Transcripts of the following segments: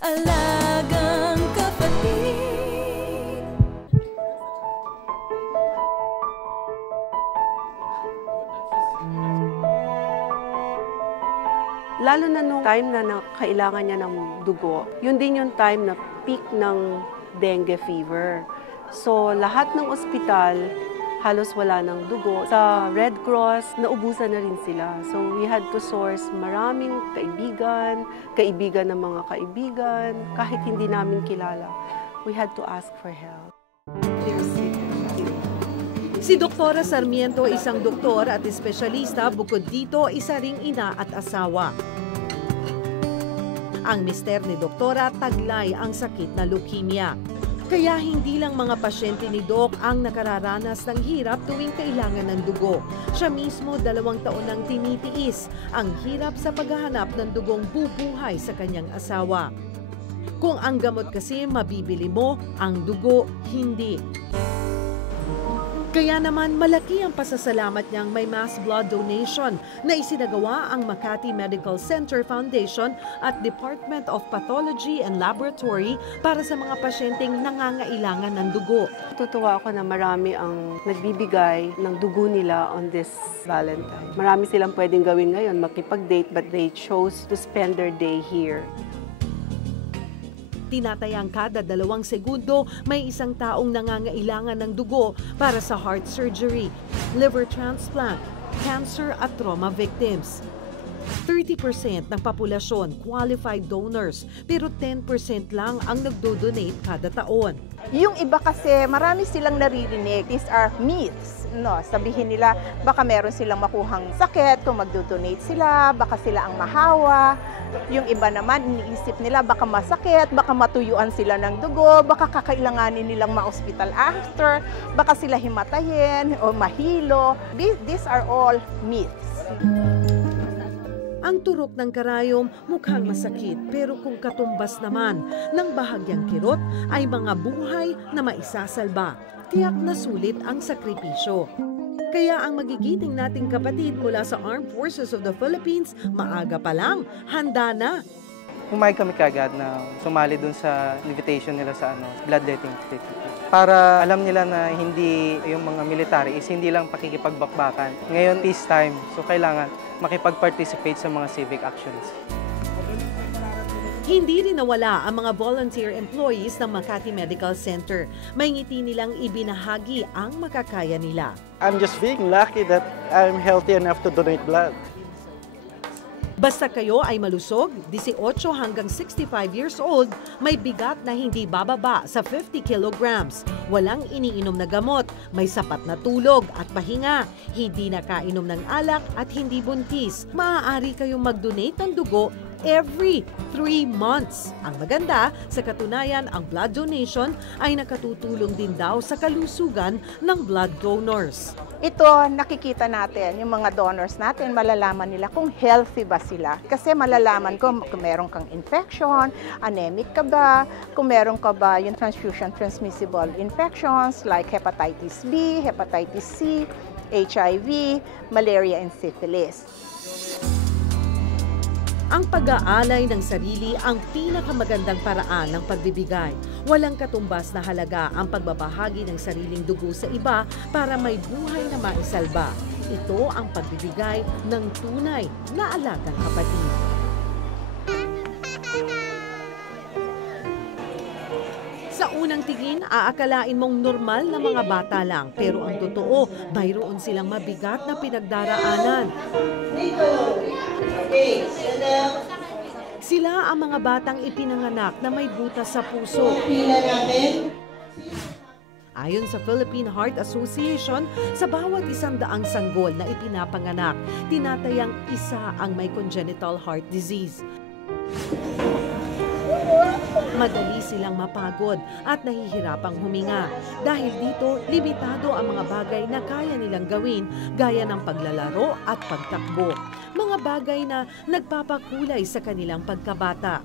alagang kapatid. Lalo na nung time na kailangan niya ng dugo, yun din yung time na peak ng dengue fever. So lahat ng ospital, halos wala ng dugo. Sa Red Cross, naubusan na rin sila. So we had to source maraming kaibigan ng mga kaibigan, kahit hindi namin kilala. We had to ask for help. Si Doktora Sarmiento isang doktor at espesyalista, bukod dito isa ring ina at asawa. Ang mister ni Doktora taglay ang sakit na leukemia. Kaya hindi lang mga pasyente ni Doc ang nakararanas ng hirap tuwing kailangan ng dugo. Siya mismo 2 taon nang tinitiis ang hirap sa paghahanap ng dugong bubuhay sa kanyang asawa. Kung ang gamot kasi mabibili mo, ang dugo hindi. Kaya naman malaki ang pasasalamat niyang may mass blood donation na isinagawa ang Makati Medical Center Foundation at Department of Pathology and Laboratory para sa mga pasyenteng nangangailangan ng dugo. Tutuwa ako na marami ang nagbibigay ng dugo nila on this Valentine. Marami silang pwedeng gawin ngayon, makipag-date, but they chose to spend their day here. Tinatayang kada 2 segundo may isang taong nangangailangan ng dugo para sa heart surgery, liver transplant, cancer at trauma victims. 30% ng populasyon qualified donors, pero 10% lang ang nagdo-donate kada taon. Yung iba kasi marami silang naririnig, these are myths. No, sabihin nila baka meron silang makuhang sakit kung magdo-donate sila, baka sila ang mahawa. Yung iba naman iniisip nila baka masakit, baka matuyuan sila ng dugo, baka kakailanganin nilang ma-hospital after, baka sila himatayin o mahilo. These are all myths. Ang turok ng karayom mukhang masakit, pero kung katumbas naman ng bahagyang kirot ay mga buhay na maisasalba. Tiyak na sulit ang sakripisyo. Kaya ang magigiting nating kapatid mula sa Armed Forces of the Philippines, maaga pa lang, handa na. Pumayag kami kagad na sumali dun sa invitation nila sa bloodletting activity. Para alam nila na hindi yung mga military is hindi lang pakikipagbakbakan. Ngayon, peacetime, so kailangan makipag-participate sa mga civic actions. Hindi rin nawala ang mga volunteer employees ng Makati Medical Center. May ngiti nilang ibinahagi ang makakaya nila. I'm just being lucky that I'm healthy enough to donate blood. Basta kayo ay malusog, 18 hanggang 65 years old, may bigat na hindi bababa sa 50 kilograms, walang iniinom na gamot, may sapat na tulog at pahinga, hindi nakainom ng alak at hindi buntis, maaari kayong mag-donate ng dugo every 3 months. Ang maganda, sa katunayan, ang blood donation ay nakatutulong din daw sa kalusugan ng blood donors. Ito, nakikita natin, yung mga donors natin, malalaman nila kung healthy ba sila. Kasi malalaman ko kung meron kang infection, anemic ka ba, kung meron ka ba yung transfusion transmissible infections like hepatitis B, hepatitis C, HIV, malaria, and syphilis. Ang pag-aalay ng sarili ang pinakamagandang paraan ng pagbibigay. Walang katumbas na halaga ang pagbabahagi ng sariling dugo sa iba para may buhay na maisalba. Ito ang pagbibigay ng tunay na alagang kapatid. Sa unang tingin, aakalain mong normal na mga bata lang. Pero ang totoo, mayroon silang mabigat na pinagdaraanan. Sila ang mga batang ipinanganak na may butas sa puso. Ayon sa Philippine Heart Association, sa bawat 100 sanggol na ipinapanganak, tinatayang isa ang may congenital heart disease. Madali silang mapagod at nahihirapang huminga. Dahil dito, limitado ang mga bagay na kaya nilang gawin gaya ng paglalaro at pagtakbo. Mga bagay na nagpapakulay sa kanilang pagkabata.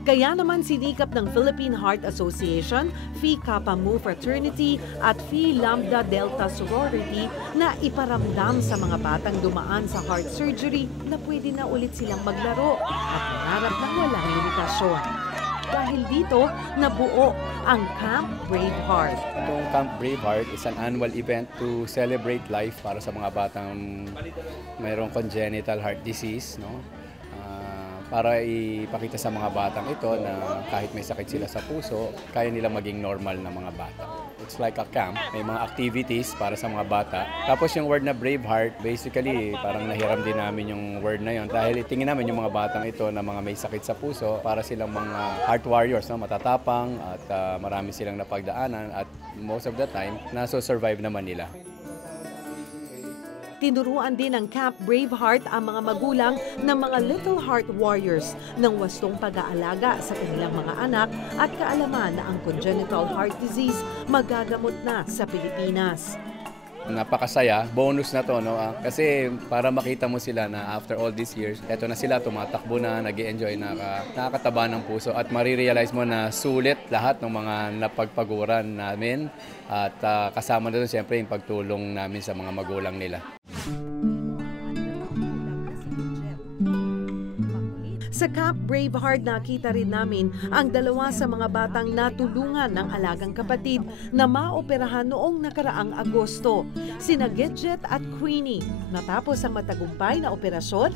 Kaya naman sinikap ng Philippine Heart Association, Phi Kappa Mu Fraternity at Phi Lambda Delta Sorority na iparamdam sa mga batang dumaan sa heart surgery na pwede na ulit silang maglaro at mangarap ng walang limitasyon. Dahil dito, nabuo ang Camp Braveheart. Itong Camp Braveheart is an annual event to celebrate life para sa mga batang mayroong congenital heart disease, no? Para ipakita sa mga batang ito na kahit may sakit sila sa puso, kaya nila maging normal na mga bata. It's like a camp. May mga activities para sa mga bata. Tapos yung word na Braveheart, basically parang nahiram din namin yung word na yon dahil tingin namin yung mga batang ito na mga may sakit sa puso para silang mga heart warriors, no? Matatapang at marami silang napagdaanan at most of the time, naso-survive naman nila. Tinuruan din ng Camp Braveheart ang mga magulang ng mga Little Heart Warriors ng wastong pag-aalaga sa kanilang mga anak at kaalaman na ang congenital heart disease magagamot na sa Pilipinas. Napakasaya, bonus na to, no? Kasi para makita mo sila na after all these years, eto na sila, tumatakbo na, nag-i-enjoy, nakakataba ng puso at marirealize mo na sulit lahat ng mga napagpaguran namin at kasama na doon siyempre yung pagtulong namin sa mga magulang nila. Sa Camp Braveheart, nakita rin namin ang dalawa sa mga batang natulungan ng alagang kapatid na maoperahan noong nakaraang Agosto, sina Gidget at Queenie. Natapos ang matagumpay na operasyon,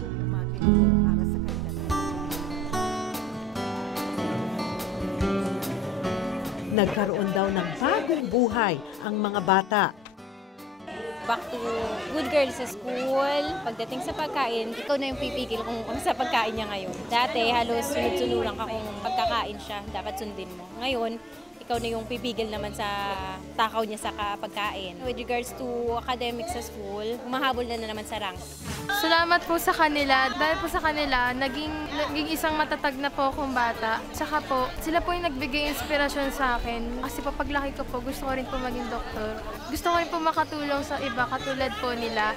nagkaroon daw ng bagong buhay ang mga bata. Back to good girl sa school. Pagdating sa pagkain, ikaw na yung pipigil kung sa pagkain niya ngayon. Dati, halos sunod-sunuran ka kung pagkakain siya, dapat sundin mo. Ngayon, ikaw na yung pipigil naman sa takaw niya sa pagkain. With regards to academics sa school, humahabol na naman sa rank. Salamat po sa kanila. Dahil po sa kanila, naging isang matatag na po akong bata. Tsaka po, sila po yung nagbigay inspirasyon sa akin. Kasi po paglaki ko po, gusto ko rin po maging doktor. Gusto ko rin po makatulong sa iba, katulad po nila.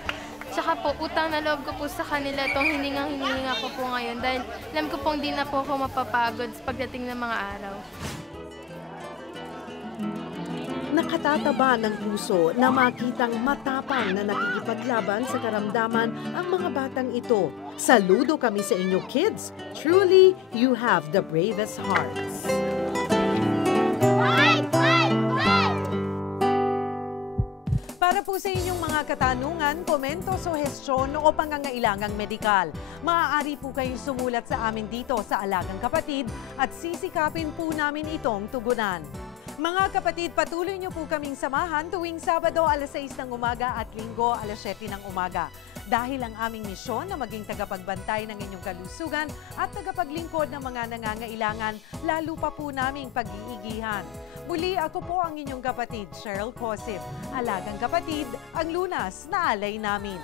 Tsaka po, utang na loob ko po sa kanila itong hininga ko po ngayon. Dahil alam ko pong di na po ako mapapagod pagdating ng mga araw. Nakatataba ng puso na makitang matapang na nakikipaglaban sa karamdaman ang mga batang ito. Saludo kami sa inyo, kids. Truly, you have the bravest hearts. Para po sa inyong mga katanungan, komento, suhestyon o pangangailangang medikal, maaari po kayong sumulat sa amin dito sa Alagang Kapatid at sisikapin po namin itong tugunan. Mga kapatid, patuloy niyo po kaming samahan tuwing Sabado alas 6 ng umaga at Linggo alas 7 ng umaga. Dahil ang aming misyon na maging tagapagbantay ng inyong kalusugan at tagapaglingkod ng mga nangangailangan, lalo pa po naming pag-iigihan. Muli, ako po ang inyong kapatid, Cheryl Cosip. Alagang Kapatid, ang lunas na alay namin.